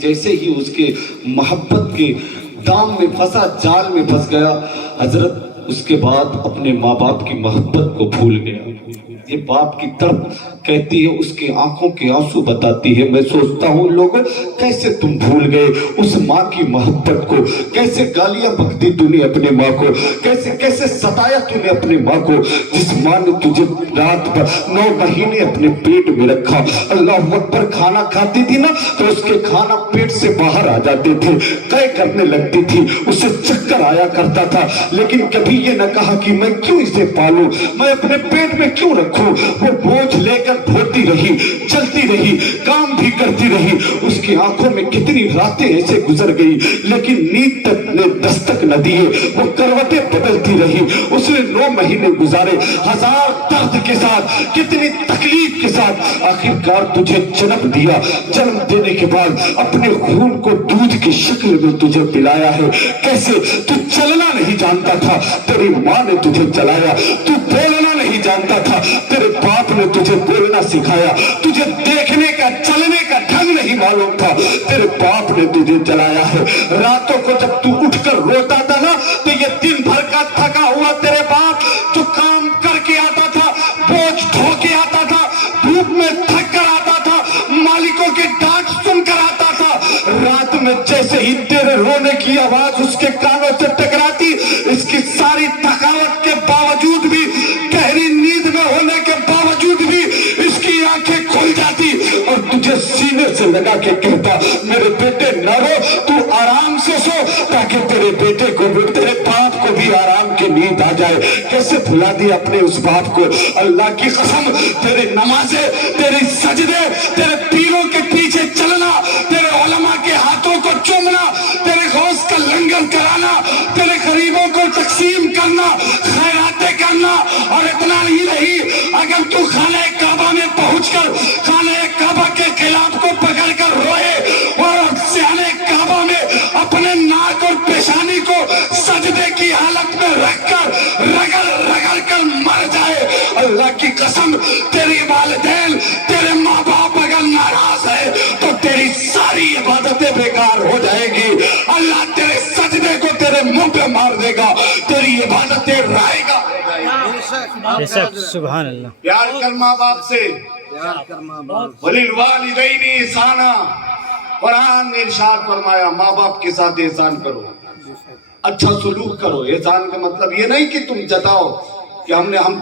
جیسے ہی اس کے محبت کے دام میں پھنسا، جال میں پھنس گیا، حضرت اس کے بعد اپنے ماں باپ کی محبت کو بھول گیا۔ یہ باپ کی تڑپ کہتی ہے، اس کے آنکھوں کے آنسو بتاتی ہے۔ میں سوچتا ہوں لوگوں کیسے تم بھول گئے اس ماں کی محبت کو، کیسے گالیاں بکتی تو نے اپنے ماں کو، کیسے ستایا تو نے اپنے ماں کو، جس ماں نے تجھے رات بھر 9 مہینے اپنے پیٹ میں رکھا۔ اللہ اکبر، کھانا کھاتی تھی نا تو اس کے کھانا پیٹ سے باہر آ جاتے تھے، قے کرنے لگتی تھی، اسے چکر آیا کرتا تھا، لیکن کبھی یہ نہ کہا کہ میں کیوں اسے پالوں، میں اپنے پیٹ میں کیوں رکھوں۔ وہ بوجھ لے کر دھوتی رہی، چلتی رہی، کام بھی کرتی رہی۔ اس کی آنکھوں میں کتنی راتیں ایسے گزر گئی، لیکن نیند تک نے دستک نہ دیے، وہ کروٹیں بدلتی رہی۔ اس نے 9 مہینے گزارے، ہزار درد کے ساتھ، کتنی تکلیف کے ساتھ، آخر کار تجھے جنم دیا۔ جنم دینے کے بعد اپنے خون کو دودھ کی شکل میں تجھے پلایا ہے۔ کیسے تو چلنا نہیں جانتا تھا، تیری ماں نے تجھے چلایا۔ تو بولنا نہیں جانتا تھا، تیرے باپ نے تجھے بولنا سکھایا۔ تجھے دیکھنے کا، چلنے کا ڈھنگ نہیں معلوم تھا، تیرے باپ نے تجھے چلایا ہے۔ راتوں کو جب تو اٹھ کر روتا تھا نا تو یہ دن بھر کا تھکا ہوا تیرے باپ جو کام کر کے آتا تھا، بوجھ ڈھو کے آتا تھا، دھوپ میں تھک کر آتا تھا، مالکوں کی ڈانٹ سن کر آتا تھا، رات میں جیسے ہی تیرے رونے کی آواز اس کے کانوں سے ٹکراتی، اس کی ساری تھکاوٹ کے باوجود بھی، گہری نیند میں ہونے کے باوجود بھی اس کی آنکھیں کھل جاتی اور تجھے سینے سے لگا کے کہتا، میرے بیٹے نہ رو، تو آرام سے سو تاکہ تیرے بیٹے کو بھی، تیرے باپ کو بھی آرام کی نیند آ جائے۔ کیسے بھلا دیا اپنے اس باپ کو۔ اللہ کی قسم، تیرے نمازیں، تیری سجدے، تیرے پیروں کے پیچھے چلنا، تیرے علماء کے ہاتھوں کو چومنا، تیرے غوث کا لنگر کرانا، تیرے غریبوں کو تقسیم کرنا، خیراتیں کرنا، اور اتنا ہی نہیں، اگر تو خانہ کعبہ میں پہنچ کر خانہ کعبہ کے خلاف کو پکڑ کر روئے اور سیانے کعبہ میں اپنے ناک اور پیشانی کو سجدے کی حالت میں رکھ کر رگڑ رگڑ کر مر جائے، اللہ کی قسم تیری والدین، تیرے ماں باپ اگر ناراض ہے تو تیری ساری عبادتیں بیکار ہو جائے گی۔ اللہ تیرے سجدے کو تیرے منہ پہ مار دے گا، تیری عبادتیں رائے گا۔ سبحان اللہ۔ پیار کر ماں باپ سے، وَلِلْوَالِدَيْنِ احسانا، قرآن نے ارشاد فرمایا ماں باپ کے ساتھ احسان کرو، اچھا سلوک کرو۔ احسان کا مطلب یہ نہیں کہ تم جتاؤ کہ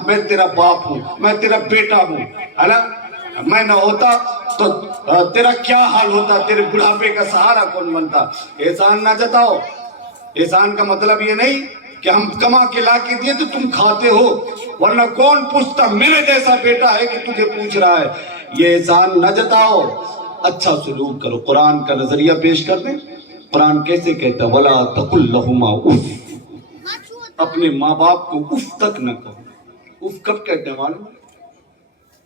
میں تیرا باپ ہوں، میں تیرا بیٹا ہوں، ہے نا، میں نہ ہوتا تو تیرا کیا حال ہوتا، تیرے بڑھاپے کا سہارا کون بنتا۔ احسان نہ جتاؤ۔ احسان کا مطلب یہ نہیں کہ ہم کما کے لا کے دیے تو تم کھاتے ہو، ورنہ کون پوچھتا میرے جیسا بیٹا ہے کہ تجھے پوچھ رہا ہے۔ یہ احسان نہ جتاؤ، اچھا سلوک کرو۔ قرآن کا نظریہ پیش کر دیں، قرآن کیسے کہتا ہے، وَلَا تَقُلْ لَهُمَا اُف، اپنے ماں باپ کو اف تک نہ کہو۔ اف کب کہتے ہیں معلوم؟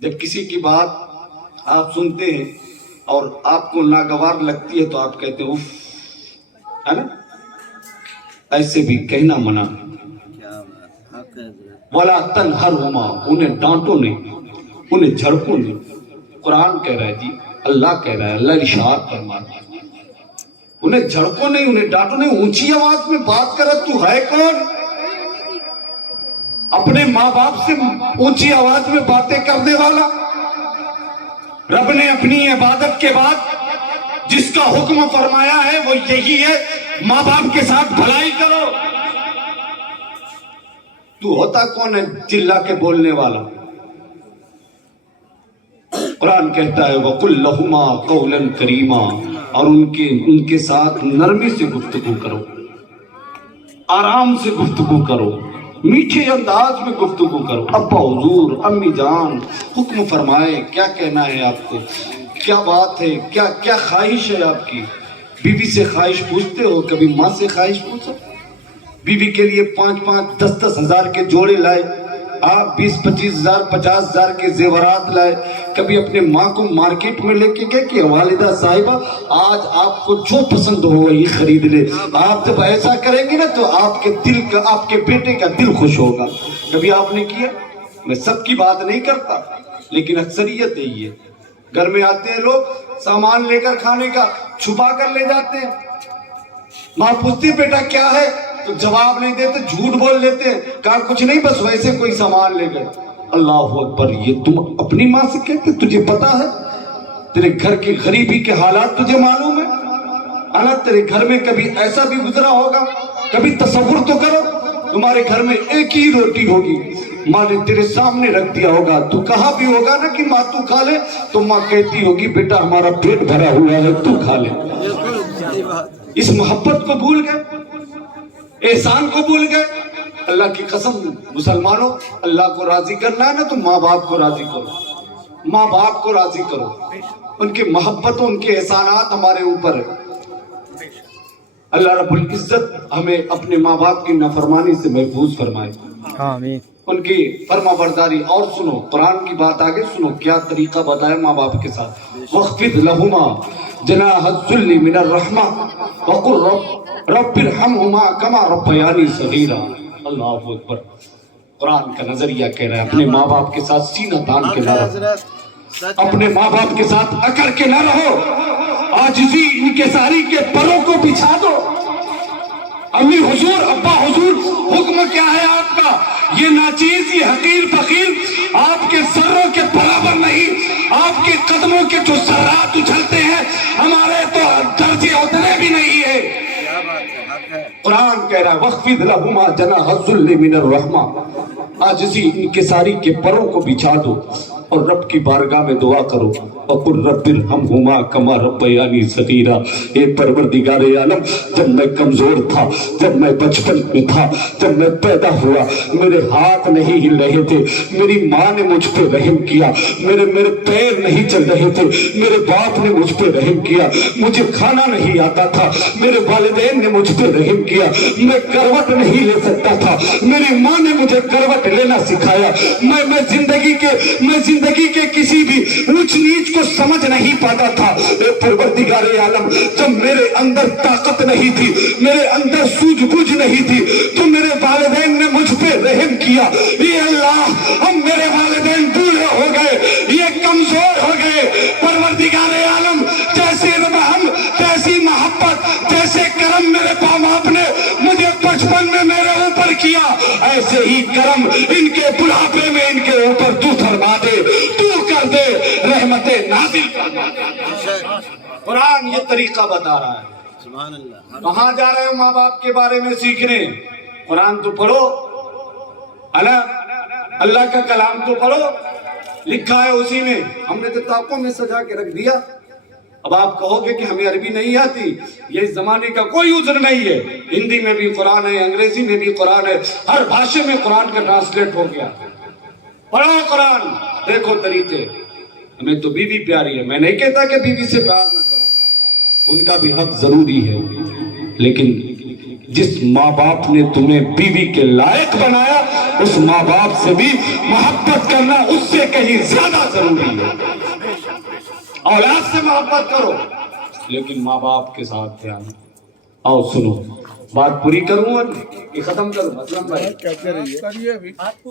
جب کسی کی بات آپ سنتے ہیں اور آپ کو ناگوار لگتی ہے تو آپ کہتے ہیں اف، ہے نا، ایسے بھی کہنا منع۔ وَلَا تَنْهَرْهُمَا، انہیں ڈانٹو نہیں، انہیں جھڑکو نہیں۔ قرآن کہہ رہا ہے جی، اللہ کہہ رہا ہے، اللہ ارشاد فرماتا ہے، انہیں جھڑکو نہیں، انہیں ڈانٹو نہیں، اونچی آواز میں بات کرو۔ تو ہے کون اپنے ماں باپ سے اونچی آواز میں باتیں کرنے والا؟ رب نے اپنی عبادت کے بعد جس کا حکم فرمایا ہے وہ یہی ہے، ماں باپ کے ساتھ بھلائی کرو۔ تو ہوتا کون ہے چلا کے بولنے والا؟ قرآن کہتا ہے وَقُلْ لَهُمَا قَوْلًا كَرِيمًا، اور ان کے ساتھ نرمی سے گفتگو کرو، آرام سے گفتگو کرو، میٹھے انداز میں گفتگو کرو۔ ابا حضور، امی جان، حکم فرمائے، کیا کہنا ہے آپ کو، کیا بات ہے، کیا خواہش ہے آپ کی؟ بیوی سے خواہش پوچھتے ہو؟ کبھی ماں سے خواہش پوچھو؟ بیوی کے لیے 5-5 10-10 ہزار کے جوڑے لائے، آپ 20-25 ہزار 50 ہزار کے زیورات لائے۔ کبھی اپنے ماں کو مارکیٹ میں لے کے گئے کہ والدہ صاحبہ آج آپ کو جو پسند ہو وہی خرید لے؟ آپ جب ایسا کریں گے نا تو آپ کے دل کا، آپ کے بیٹے کا دل خوش ہوگا۔ کبھی آپ نے کیا؟ میں سب کی بات نہیں کرتا لیکن اکثریت یہی ہے، گھر میں آتے ہیں لوگ سامان لے کر کھانے کا چھپا کر لے جاتے ہیں. ماں پوچھتی بیٹا کیا ہے تو جواب نہیں دیتے, جھوٹ بول لیتے ہیں, کہا کچھ نہیں بس ویسے کوئی سامان لے گئے. اللہ اکبر, یہ تم اپنی ماں سے کہتے تجھے پتا ہے؟ تیرے گھر کی غریبی کے حالات تجھے معلوم ہے؟ انا تیرے گھر میں کبھی ایسا بھی گزرا ہوگا؟ کبھی تصور تو کرو, تمہارے گھر میں ایک ہی روٹی ہوگی, ماں نے تیرے سامنے رکھ دیا ہوگا, تو کہا بھی ہوگا نا کہ ماں تو کھا لے, تو ماں کہتی ہوگی بیٹا ہمارا پیٹ بھرا ہوا ہے تو کھا لے. اس محبت کو بھول گئے, احسان کو بھول گئے. اللہ کی قسم مسلمانوں, اللہ کو راضی کرنا ہے نا تو ماں باپ کو راضی کرو, ماں باپ کو راضی کرو. ان کی محبت و ان کے احسانات ہمارے اوپر ہے. اللہ رب العزت ہمیں اپنے ماں باپ کی نافرمانی سے محفوظ فرمائے, آمین. ان کی فرما برداری. اور سنو قرآن کی بات آگے سنو, کیا طریقہ بتایا ماں باپ کے ساتھ. وَخْفِضْ لَهُمَا جَنَاحَ الذُّلِّ مِنَ الرَّحْمَةِ وَقُلْ رَبِّ ارْحَمْهُمَا كَمَا رَبَّيَانِي صَغِيرًا. اللہ اکبر, قرآن کا نظریہ کہہ رہا ہے اپنے ماں باپ کے ساتھ سینہ تان کے نہ رہو, اپنے ماں باپ کے ساتھ اکڑ کے نہ رہو, عاجزی انکساری کے پروں کو بچھا دو. امی حضور, ابا حضور, حکم کیا ہے آپ کا؟ یہ ناچیز, یہ حقیر فقیر آپ کے سروں کے برابر نہیں, آپ کے قدموں کے جو ذرات اچھلتے ہیں ہمارے تو درجے اتنے بھی نہیں ہے. قرآن کہہ رہا ہے وَخْفِضْ لَهُمَا جَنَاحَ الذُّلِّ مِنَ الرَّحْمَةِ, عاجزی انکساری کے پروں کو بچھا دو اور رب کی بارگاہ میں دعا کرو. وَقُلْ رَبِّ ارْحَمْهُمَا كَمَا رَبَّيَانِي صَغِيرًا. اے پروردگار عالم, جب میں کمزور تھا, جب میں بچپن میں تھا, جب میں پیدا ہوا, میرے ہاتھ نہیں ہل رہے تھے, میری ماں نے مجھ پہ رحم کیا, میرے پیر نہیں چل رہے تھے, میرے باپ نے مجھ پہ رحم کیا, مجھے کھانا نہیں آتا تھا, میرے والدین نے مجھ پہ رحم کیا, میں کروٹ نہیں لے سکتا تھا, میری ماں نے مجھے کروٹ لینا سکھایا, میں زندگی کے کسی بھی اونچ نیچ کو سمجھ نہیں پاتا تھا. اے پروردگار عالم, جب میرے اندر طاقت نہیں تھی, میرے اندر سوجھ بوجھ نہیں تھی, تو میرے والدین نے مجھ پہ رحم کیا. یہ اللہ, ہم میرے والدین بوڑھے ہو گئے, یہ کمزور ہو گئے, پروردگار عالم جیسے رحم, جیسی محبت, جیسے کرم میرے باپ نے مجھے بچپن میں میرے اوپر کیا, ایسے ہی کرم ان کے بڑھاپے میں ان کے اوپر تو فرما دے, تو کر دے, رحمتیں نازل فرما دے. قرآن یہ طریقہ بتا رہا ہے. کہاں جا رہے ہو ماں باپ کے بارے میں سیکھنے؟ قرآن تو پڑھو, اللہ کا کلام تو پڑھو, لکھا ہے اسی میں, ہم نے تو کتابوں میں سجا کے رکھ دیا. اب آپ کہو گے کہ ہمیں عربی نہیں آتی, یہ زمانے کا کوئی عذر نہیں ہے. ہندی میں بھی قرآن ہے, انگریزی میں بھی قرآن ہے, ہر بھاشے میں قرآن کا ٹرانسلیٹ ہو گیا. پڑھو قرآن, دیکھو طریقے. ہمیں تو بیوی پیاری ہے, میں نہیں کہتا کہ بیوی سے پیار نہ کرو, ان کا بھی حق ضروری ہے, لیکن جس ماں باپ نے تمہیں بیوی کے لائق بنایا, اس ماں باپ سے بھی محبت کرنا اس سے کہیں زیادہ ضروری ہے. اولاد سے محبت کرو, لیکن ماں باپ کے ساتھ دھیان. آؤ سنو, بات پوری کروں اور یہ ختم کروں. اسلم بھائی بات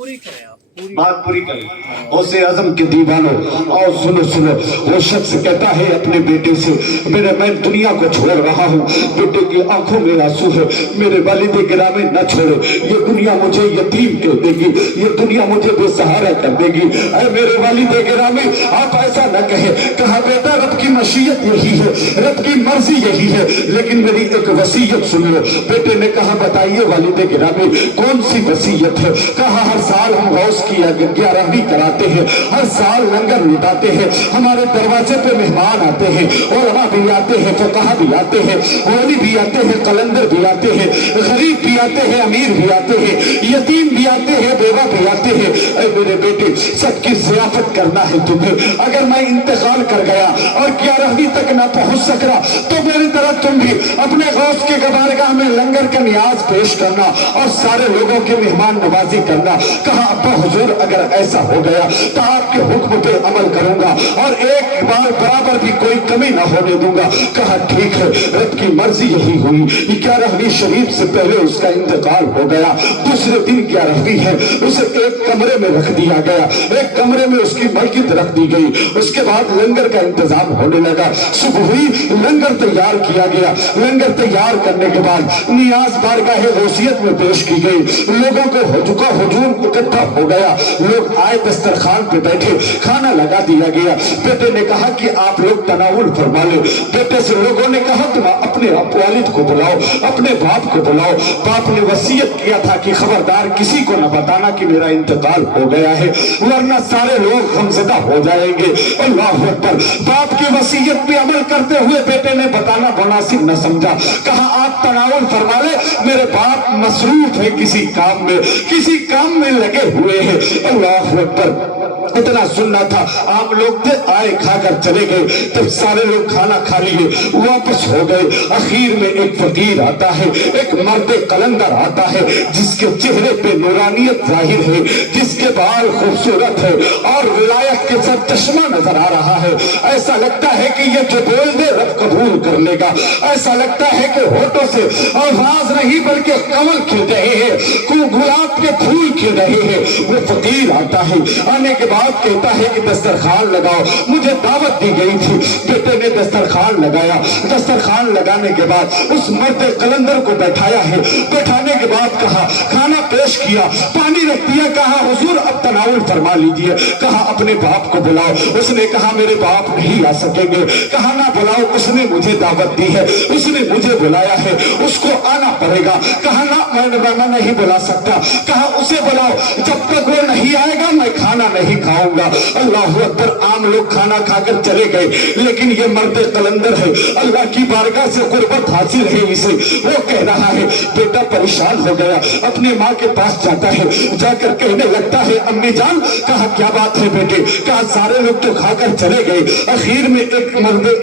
پوری کریں. غوثِ اعظم کے دیوانوں, آؤ سنو. وہ شخص کہتا ہے اپنے بیٹے سے, میں دنیا کو چھوڑ رہا ہوں, بیٹے کی آنکھوں میں آنسو ہے, میرے والد گرامی نہ چھوڑے, یہ دنیا مجھے یتیم کر دے گی, یہ دنیا مجھے بے سہارا کر دے گی. اے میرے والد گرامی, آپ ایسا نہ کہیں. کہا بیٹا رب کی مشیت یہی ہے, رب کی مرضی یہی ہے, لیکن میری ایک وصیت سن لو. بیٹے نے کہا بتائیے والد گرامی کون سی وصیت ہے؟ کہا ہر سال ہم غوث کی 11ویں کراتے ہیں, ہر سال لنگر لٹاتے ہیں, ہمارے دروازے پہ مہمان آتے ہیں, علماء بھی آتے ہیں, فقہا بھی آتے ہیں, ولی بھی آتے ہیں, قلندر بھی آتے ہیں, غریب بھی آتے ہیں, امیر بھی آتے ہیں, یتیم بھی آتے ہیں, بیوہ بھی آتے ہیں. اے میرے بیٹے, سب کی ضیافت کرنا ہے تمہیں. اگر میں انتقال کر گیا اور 11ویں تک نہ پہنچ سکا تو میری طرف تم بھی اپنے غوث کے بارگاہ میں لنگر کا نیاز پیش کرنا اور سارے لوگوں کے مہمان نوازی کرنا. کہا ابا حضور اگر ایسا ہو گیا تو آپ کے حکم پہ عمل کروں گا اور ایک بار برابر بھی کوئی کمی نہ ہونے دوں گا۔ کہا ٹھیک ہے، رب کی مرضی یہی ہوئی۔ 11ویں شریف سے پہلے اس کا انتقال ہو گیا۔ دوسرے دن 11ویں ہے، اسے ایک کمرے میں رکھ دیا گیا، ایک کمرے میں اس کی میت رکھ دی گئی۔ اس کے بعد لنگر کا انتظام ہونے لگا۔ صبح ہوئی، لنگر تیار کیا گیا۔ لنگر تیار کرنے کے بعد نیاز بارگاہ غوثیت میں پیش کی گئی۔ لوگوں کو ہجوم اکٹھا ہو گیا، لوگ آئے، دسترخوان پہ بیٹھے، کھانا لگا دیا گیا۔ بیٹے نے کہا کہ آپ لوگ تناول فرما لیں۔ بیٹے سے لوگوں نے کہا تم اپنے والد کو بلاؤ، اپنے باپ کو بلاؤ۔ باپ نے وصیت کیا تھا کہ خبردار کسی کو نہ بتانا کہ میرا انتقال ہو گیا ہے، ورنہ سارے لوگ غمزدہ ہو جائیں گے۔ اللہ اکبر۔ باپ کی وصیت پہ عمل کرتے ہوئے بیٹے نے بتانا مناسب نہ سمجھا۔ کہا آپ تناول فرما لیں، میرے باپ مصروف ہے کسی کام میں لگے ہوئے ہیں۔ اللہ اکبر۔ اتنا سننا تھا، عام لوگ تھے، آئے کھا کر چلے گئے۔ جب سارے لوگ کھانا کھا لیے واپس ہو گئے، اخیر میں ایک فقیر آتا ہے، ایک مرد قلندر آتا ہے جس کے چہرے پہ نورانیت ظاہر ہے، جس کے بال خوبصورت ہے اور ولایت کے ساتھ چشمہ نظر آ رہا ہے۔ ایسا لگتا ہے کہ یہ جو بول دے رب قبول کر لے گا۔ ایسا لگتا ہے کہ ہونٹوں سے آواز نہیں بلکہ کمل کھل رہے ہیں، گلاب کے پھول کھل رہے ہیں۔ وہ فقیر آتا ہے، آنے کے بعد کہتا ہے کہ دسترخوان لگاؤ، مجھے دعوت دی گئی تھی۔ بیٹے نے دسترخوان لگایا۔ دسترخوان لگانے کے بعد اس مرد قلندر کو بیٹھایا ہے۔ بیٹھانے کے بعد کہا، کھانا پیش کیا، پانی رکھ دیا۔ کہا حضور اب تناول فرما لیجئے۔ کہا اپنے باپ کو بلاؤ۔ اس نے کہا میرے باپ نہیں آ سکیں گے۔ کہا نہ بلاؤ، اس نے مجھے دعوت دی ہے، اس نے مجھے بلایا ہے، اس کو آنا پڑے گا۔ کہا نہ میں نہیں بلا سکتا۔ کہا اسے بلاؤ، جب تک وہ نہیں آئے گا میں کھانا نہیں کھاؤں گا۔ اللہ اکبر۔ عام لوگ کھانا کھا کر چلے گئے، لیکن یہ مرد قلندر ہے، اللہ کی بارگاہ سے قربت حاصل ہے اسے۔ وہ کہہ رہا ہے، بیٹا پریشان ہو گیا، اپنی ماں کے پاس جاتا ہے، جا کر کہنے لگتا ہے امی جان۔ کہا کیا بات ہے بیٹے؟ کہا سارے لوگ تو کھا کر چلے گئے، اخیر میں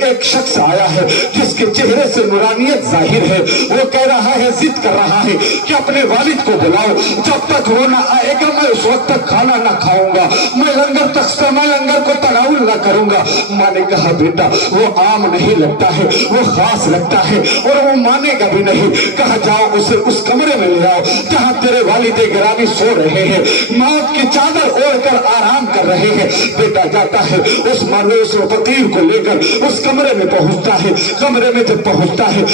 ایک شخص آیا ہے جس کے چہرے سے نورانیت ظاہر ہے۔ وہ کہہ رہا ہے، ضد کر رہا ہے کہ اپنے والد کو بلاؤ، جب تک وہ نہ آئے گا میں اس وقت تک کھانا نہ کھاؤں گا، میں لنگر کو تناول نہ کروں گا۔ ماں نے کہا بیٹا وہ عام نہیں لگتا ہے، وہ خاص لگتا ہے اور وہ مانے گا بھی نہیں۔ کہا جاؤ اسے اس کمرے میں لے آؤ جہاں تیرے والد گرامی سو رہے ہیں، موت کی چادر اوڑھ کر آرام کر رہے ہیں۔ بیٹا جاتا ہے، اس مانوس فقیر کو لے کر اس کمرے میں پہنچتا ہے۔ کمرے میں جب پہنچتا ہے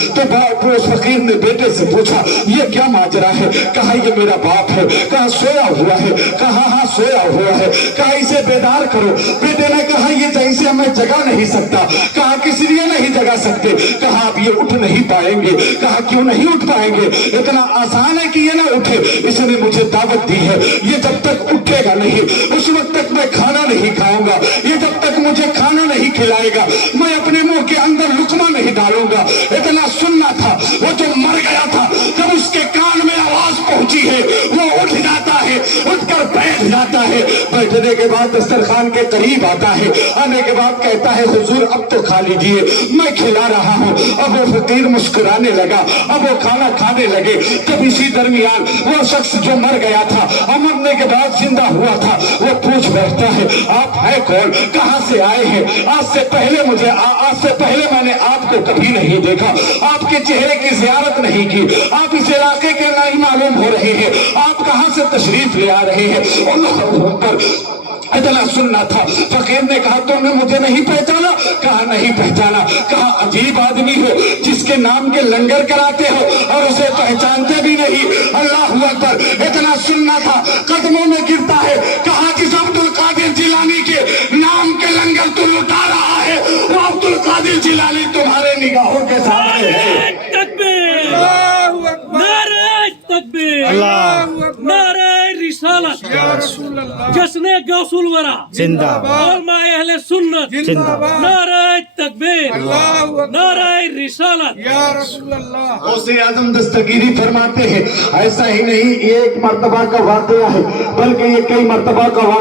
تو اس فقیر نے بیٹے سے پوچھا یہ کیا ماجرا ہے؟ کہا یہ میرا باپ ہے۔ کہا سویا ہوا ہے؟ کہا ہاں سویا ہوا ہے۔ کہا اسے بیدار کرو۔ بیٹے نے کہا یہ جیسے میں جگا نہیں سکتا۔ کہا کس لیے نہیں جگا سکتے؟ کہا اب یہ اٹھ نہیں پائیں گے۔ کہا کیوں نہیں اٹھ پائیں گے؟ اتنا آسان ہے کہ یہ نہ اٹھے، اس نے مجھے دعوت دی ہے، یہ جب تک اٹھے گا نہیں اس وقت تک میں کھانا نہیں کھاؤں گا، یہ جب تک مجھے کھانا نہیں کھلائے گا میں اپنے منہ کے اندر لقمہ نہیں ڈالوں گا۔ اتنا سننا تھا، وہ جو مر گیا تھا جب اس کے کان میں آواز پہنچی ہے وہ اٹھ جاتا ہے، اٹھ کر بیٹھ جاتا ہے۔ بیٹھنے کے بعد دسترخوان کے قریب آتا ہے، آنے کے بعد کہتا ہے حضور اب تو کھا لیجئے، میں کھلا رہا ہوں۔ اب وہ فقیر مسکرانے لگا، اب وہ کھانا کھانے لگے۔ جب اسی درمیان وہ شخص جو مر گیا تھا، مرنے کے بعد زندہ ہوا تھا، وہ پوچھ بیٹھتا ہے آپ ہیں کون؟ کہاں سے آئے ہیں؟ آج سے پہلے میں نے آپ کو کبھی نہیں دیکھا، آپ کے چہرے کی زیارت نہیں کی، آپ اس علاقے کے نہیں معلوم ہو رہے ہیں، آپ کہاں سے تشریف لے آ رہے ہیں؟ اللہ اکبر۔ اتنا سننا تھا۔ فقیر نے کہا تم نے مجھے نہیں پہچانا؟ کہا نہیں پہچانا۔ کہا عجیب آدمی ہو جس کے نام کے لنگر کراتے ہو اور اسے پہچانتے بھی نہیں۔ اللہ اکبر۔ اتنا سننا تھا، قدموں میں گرتا ہے، کہا جس عبد القادر جیلانی کے نام کے لنگر تو لٹا رہا ہے وہ عبد القادر جیلانی تمہارے نگاہوں کے سامنے ہے۔ تکبیر، نعرہ تکبیر، نعرہ رسالت، جشن غوث الورا زندہ باد، علماء اہل سنت زندہ باد، نعرہ تکبیر، نعرہ رسالت یا رسول اللہ۔ غوث اعظم دستگیری فرماتے ہیں ایسا ہی نہیں یہ ایک مرتبہ کا واقعہ ہے بلکہ یہ کئی مرتبہ کا واقعہ